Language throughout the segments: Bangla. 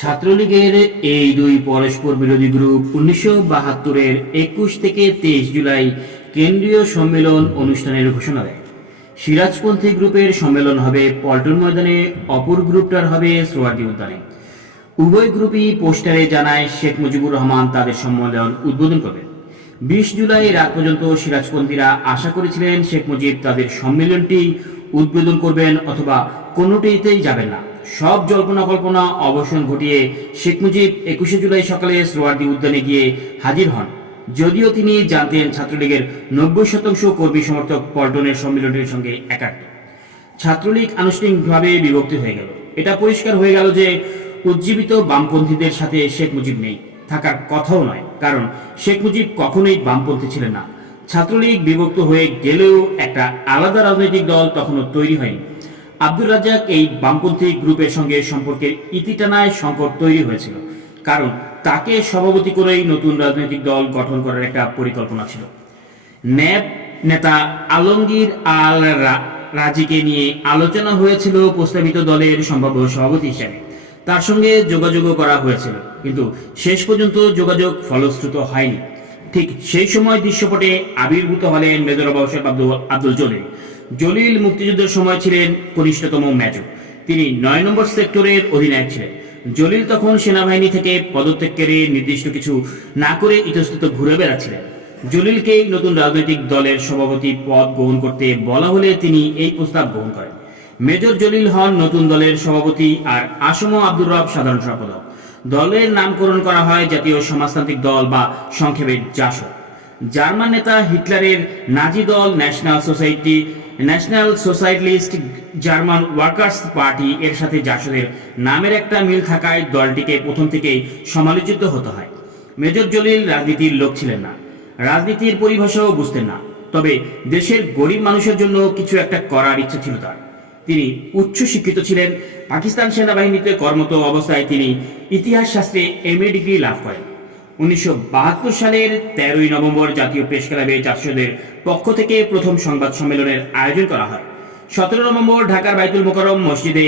ছাত্রলীগের এই দুই পরস্পর বিরোধী গ্রুপ উনিশশো বাহাত্তরের একুশ থেকে তেইশ জুলাই কেন্দ্রীয় সম্মেলন অনুষ্ঠানের ঘোষণা দেয়। সিরাজপন্থী গ্রুপের সম্মেলন হবে পল্টন ময়দানে, অপর গ্রুপটার হবে সোয়ার্দি উদ্যানে। উভয় গ্রুপই পোস্টারে জানায় শেখ মুজিবুর রহমান তাদের সম্মেলন উদ্বোধন করবেন। বিশ জুলাই রাত পর্যন্ত সিরাজপন্থীরা আশা করেছিলেন শেখ মুজিব তাদের সম্মেলনটি উদ্বোধন করবেন অথবা কোনোটিতেই যাবেন না। সব জল্পনা কল্পনা অবসান ঘটিয়ে শেখ মুজিব একুশে জুলাই সকালে সোয়ার্দি উদ্যানে গিয়ে হাজির হন। যদিও তিনি জানতেন ছাত্রলীগের নব্বই শতাংশ কর্মী সমর্থক পল্টনের সম্মেলনটির সঙ্গে একাত্ম। ছাত্রলীগ আনুষ্ঠানিকভাবে বিভক্তি হয়ে গেল। এটা পরিষ্কার হয়ে গেল যে উজ্জীবিত বামপন্থীদের সাথে শেখ মুজিব নেই। থাকার কথাও নয়, কারণ শেখ মুজিব কখনোই বামপন্থী ছিলেন না। ছাত্রলীগ বিভক্ত হয়ে গেলেও একটা আলাদা রাজনৈতিক দল তখনও তৈরি হয়নি। আব্দুর রাজ্জাক এই বামপন্থী গ্রুপের সঙ্গে সম্পর্কের ইতিটানায় সংকট তৈরি হয়েছিল। কারণ তাকে সভাপতি করেই নতুন রাজনৈতিক দল গঠন করার একটা পরিকল্পনা ছিল। ন্যাব নেতা আলমগীর আল রাজিকে নিয়ে আলোচনা হয়েছিল প্রস্তাবিত দলের সম্ভাব্য সভাপতি হিসেবে। তার সঙ্গে যোগাযোগও করা হয়েছিল। কিন্তু শেষ পর্যন্ত যোগাযোগ ফলশ্রুত হয়নি। ঠিক সেই সময় দৃশ্যপটে আবির্ভূত হলেন মেজর বাবসাহেব আব্দুল আব্দুল জলিল জলিল মুক্তিযুদ্ধের সময় ছিলেন কনিষ্ঠতম মেজর তিনি নয় নম্বর সেক্টরের অধিনায়ক ছিলেন। জলিল তখন সেনাবাহিনী থেকে পদত্যাগ করে নির্দিষ্ট কিছু না করে ইতস্তত ঘুরে বেড়াচ্ছিলেন। জলিলকে নতুন রাজনৈতিক দলের সভাপতি পদ গ্রহণ করতে বলা হলে তিনি এই প্রস্তাব গ্রহণ করেন। মেজর জলিল হন নতুন দলের সভাপতি আর আসম আব্দুর রব সাধারণ সম্পাদক। দলের নামকরণ করা হয় জাতীয় সমাজতান্ত্রিক দল বা সংক্ষেপে জাসদ। জার্মান নেতা হিটলারের নাজি দল national society national socialist German workers party এর সাথে জাসদের নামের একটা মিল থাকায় দলটিকে প্রথম থেকেই সমালোচিত হতে হয়। মেজর জলিল রাজনীতির লোক ছিলেন না। রাজনীতির পরিভাষাও বুঝতেন না। তবে দেশের গরিব মানুষের জন্য কিছু একটা করার ইচ্ছা ছিল তার। তিনি উচ্চ শিক্ষিত ছিলেন। পাকিস্তান সেনাবাহিনীতে কর্মরত অবস্থায় তিনি ইতিহাস শাস্ত্রে এম ডিগ্রি লাভ করেন। উনিশশো বাহাত্তর সালের তেরোই নভেম্বর জাতীয় প্রেস ক্লাবে জাতীয়দের পক্ষ থেকে প্রথম সংবাদ সম্মেলনের আয়োজন করা হয়। সতেরো নভেম্বর ঢাকার বাইতুল মোকাররম মসজিদে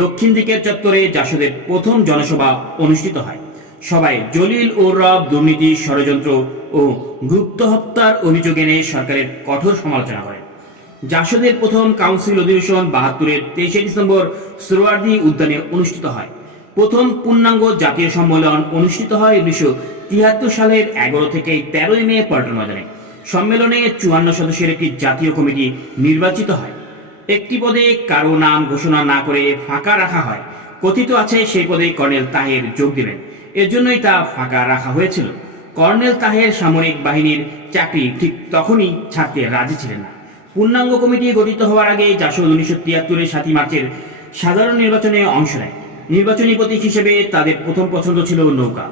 দক্ষিণ দিকের চত্বরে জাসদের প্রথম জনসভা অনুষ্ঠিত হয়। সবাই জলিল ও রব দুর্নীতি, ষড়যন্ত্র ও গুপ্ত হত্যার অভিযোগ এনে সরকারের কঠোর সমালোচনা করে জাসদের প্রথম কাউন্সিল অধিবেশন বাহাত্তরের তেইশে ডিসেম্বর সোরওয়ার্দী উদ্যানে অনুষ্ঠিত হয়। প্রথম পূর্ণাঙ্গ জাতীয় সম্মেলন অনুষ্ঠিত হয় উনিশশো তিয়াত্তর সালের এগারো থেকে তেরোই মে পল্টন ময়দানে সম্মেলনে চুয়ান্ন সদস্যের একটি জাতীয় কমিটি নির্বাচিত হয়। একটি পদে কারও নাম ঘোষণা না করে ফাঁকা রাখা হয়। কথিত আছে সেই পদে কর্নেল তাহের যোগ দেবেন। এর জন্যই তা ফাঁকা রাখা হয়েছিল। কর্নেল তাহের সামরিক বাহিনীর চাকরি ঠিক তখনই ছাড়তে রাজি ছিলেন না। পূর্ণাঙ্গ কমিটি গঠিত হওয়ার আগে জাসদ উনিশশো তিয়াত্তরের সাতই মার্চের সাধারণ নির্বাচনে অংশ নেয়। নির্বাচনী প্রতীক হিসেবে তাদের প্রথম পছন্দ ছিল নৌকা।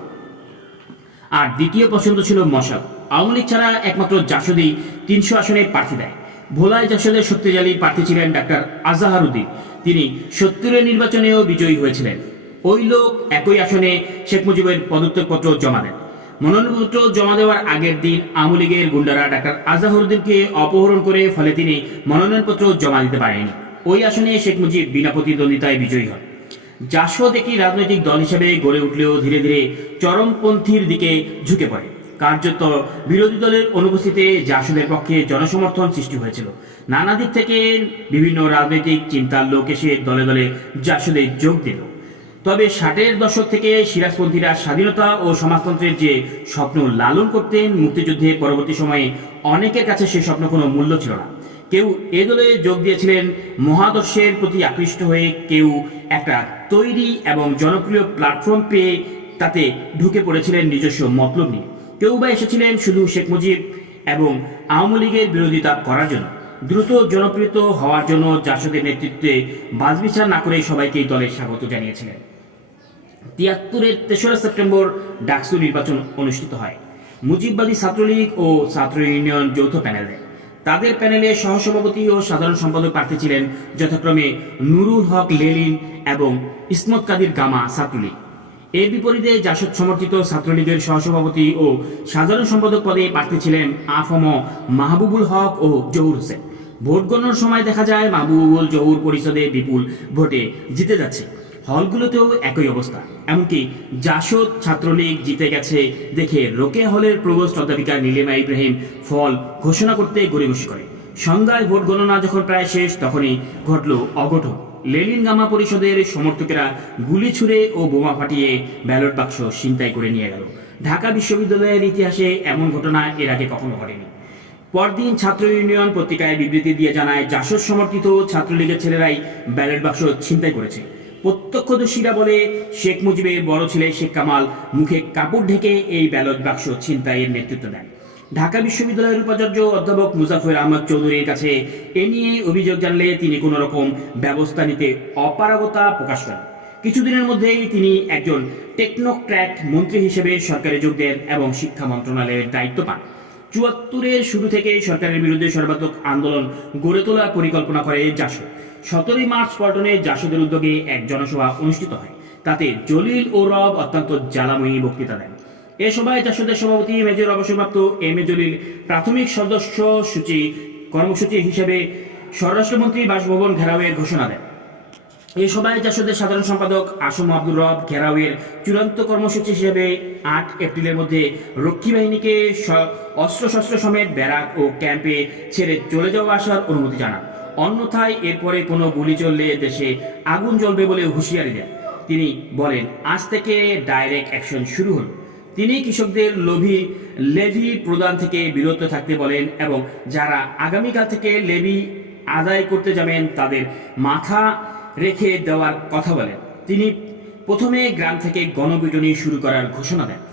আর দ্বিতীয় পছন্দ ছিল মশাল। আওয়ামী লীগ ছাড়া একমাত্র জাসদই তিনশো আসনে প্রার্থী দেয়। ভোলায় জাসদের শক্তিশালী প্রার্থী ছিলেন ডাক্তার আজাহারুদ্দিন তিনি সত্তরের নির্বাচনেও বিজয়ী হয়েছিলেন। ওই লোক একই আসনে শেখ মুজিবের পদত্যাগপত্র জমা দেন। মনোনয়নপত্র জমা দেওয়ার আগের দিন আওয়ামী লীগের গুন্ডারা ডাক্তার আজাহরুদ্দিনকে অপহরণ করে ফলে তিনি মনোনয়নপত্র জমা দিতে পারেননি। ওই আসনে শেখ মুজিব বিনা প্রতিদ্বন্দ্বিতায় বিজয়ী হন। জাসদ একটি রাজনৈতিক দল হিসেবে গড়ে উঠলেও ধীরে ধীরে চরমপন্থীর দিকে ঝুঁকে পড়ে। কার্যত বিরোধী দলের অনুপস্থিতিতে জাসদের পক্ষে জনসমর্থন সৃষ্টি হয়েছিল। নানা দিক থেকে বিভিন্ন রাজনৈতিক চিন্তার লোক এসে দলে দলে জাসদে যোগ দিল। তবে ষাটের দশক থেকে সিরাজপন্থীরা স্বাধীনতা ও সমাজতন্ত্রের যে স্বপ্ন লালন করতেন মুক্তিযুদ্ধের পরবর্তী সময়ে অনেকের কাছে সে স্বপ্ন কোনো মূল্য ছিল না। কেউ এ দলে যোগ দিয়েছিলেন, মহাদর্শের প্রতি আকৃষ্ট হয়ে কেউ একটা তৈরি এবং জনপ্রিয় প্ল্যাটফর্ম পেয়ে তাতে ঢুকে পড়েছিলেন নিজস্ব মতলব নিয়ে। কেউ বা এসেছিলেন শুধু শেখ মুজিব এবং আওয়ামী লীগের বিরোধিতা করার জন্য। দ্রুত জনপ্রিয়ত হওয়ার জন্য জাসদের নেতৃত্বে বাজবিচার না করে সবাইকে এই দলে স্বাগত জানিয়েছিলেন। তিয়াত্তরের তেসরা সেপ্টেম্বর ডাকসু নির্বাচন অনুষ্ঠিত হয়। মুজিববাদী ছাত্রলীগ ও ছাত্র ইউনিয়ন যৌথ প্যানেল তাদের প্যানেলে সহসভাপতি ও সাধারণ সম্পাদক প্রার্থী ছিলেন যথাক্রমে নুরুল হক, লেলিন এবং ইসমত কাদির গামা ছাত্রলীগ। এর বিপরীতে জাসদ সমর্থিত ছাত্রলীগের সহসভাপতি ও সাধারণ সম্পাদক পদে প্রার্থী ছিলেন আফম মাহবুবুল হক ও জহুর হোসেন। ভোট গণনার সময় দেখা যায় মাহবুবুল জহুর পরিষদে বিপুল ভোটে জিতে যাচ্ছে। হলগুলোতেও একই অবস্থা। এমনকি জাসদ ছাত্রলীগ জিতে গেছে দেখে রোকে হলের প্রবোস্ট অধ্যাপিকা নীলিমা ইব্রাহিম ফল ঘোষণা করতে গড়িমসি করে। সন্ধ্যায় ভোট গণনা যখন প্রায় শেষ, তখনই ঘটল অঘটন। লেলিন গামা পরিষদের সমর্থকেরা গুলি ছুড়ে ও বোমা ফাটিয়ে ব্যালট বাক্স ছিনতাই করে নিয়ে গেল। ঢাকা বিশ্ববিদ্যালয়ের ইতিহাসে এমন ঘটনা এর আগে কখনো ঘটেনি। পরদিন ছাত্র ইউনিয়ন পত্রিকায় বিবৃতি দিয়ে জানায়, জাসদ সমর্থিত ছাত্রলীগের ছেলেরাই ব্যালট বাক্স ছিনতাই করেছে। প্রত্যক্ষদর্শীরা বলে, শেখ মুজিবের বড় ছেলে শেখ কামাল মুখে কাপড় ঢেকে এই ব্যালট বাক্স ছিনতাইয়ের নেতৃত্ব দেন। ঢাকা বিশ্ববিদ্যালয়ের উপাচার্য অধ্যাপক মুজাফর আহমদ চৌধুরীর কাছে এ নিয়ে অভিযোগ জানলে তিনি কোনো রকম ব্যবস্থা নিতে অপারগতা প্রকাশ করেন। কিছুদিনের মধ্যেই তিনি একজন টেকনোক্র্যাট মন্ত্রী হিসেবে সরকারে যোগ দেন এবং শিক্ষা মন্ত্রণালয়ের দায়িত্ব পান। চুয়াত্তরের শুরু থেকেই সরকারের বিরুদ্ধে সর্বাত্মক আন্দোলন গড়ে তোলার পরিকল্পনা করে জাসদ। সতেরোই মার্চ পল্টনে জাসদের উদ্যোগে এক জনসভা অনুষ্ঠিত হয়। তাতে জলিল ও রব অত্যন্ত জ্বালাময়ী বক্তৃতা দেন। এ সভায় জাসদের সভাপতি মেজর অবসরপ্রাপ্ত এম এ জলিল প্রাথমিক সদস্য সূচি কর্মসূচি হিসেবে স্বরাষ্ট্রমন্ত্রী বাসভবন ঘেরাওয়ের ঘোষণা দেন। এই সভায় জাসদের সাধারণ সম্পাদক আসম আব্দুর রব ঘেরাওয়ের চূড়ান্ত কর্মসূচি হিসেবে আট এপ্রিলের মধ্যে রক্ষী বাহিনীকে অস্ত্রশস্ত্র সমেত ব্যারাক ও ক্যাম্পে ছেড়ে চলে যাওয়া আসার অনুমতি জানান। অন্যথায় এরপরে কোনো গুলি চললে দেশে আগুন জ্বলবে বলে হুঁশিয়ারি দেন। তিনি বলেন, আজ থেকে ডাইরেক্ট অ্যাকশন শুরু হলো। তিনি কৃষকদের লোভি লেভি প্রদান থেকে বিরত থাকতে বলেন এবং, যারা আগামীকাল থেকে লেভি আদায় করতে যাবেন, তাদের মাথা রেখে দেওয়ার কথা বলেন। তিনি প্রথমে গ্রাম থেকে গণপিটুনি শুরু করার ঘোষণা দেন।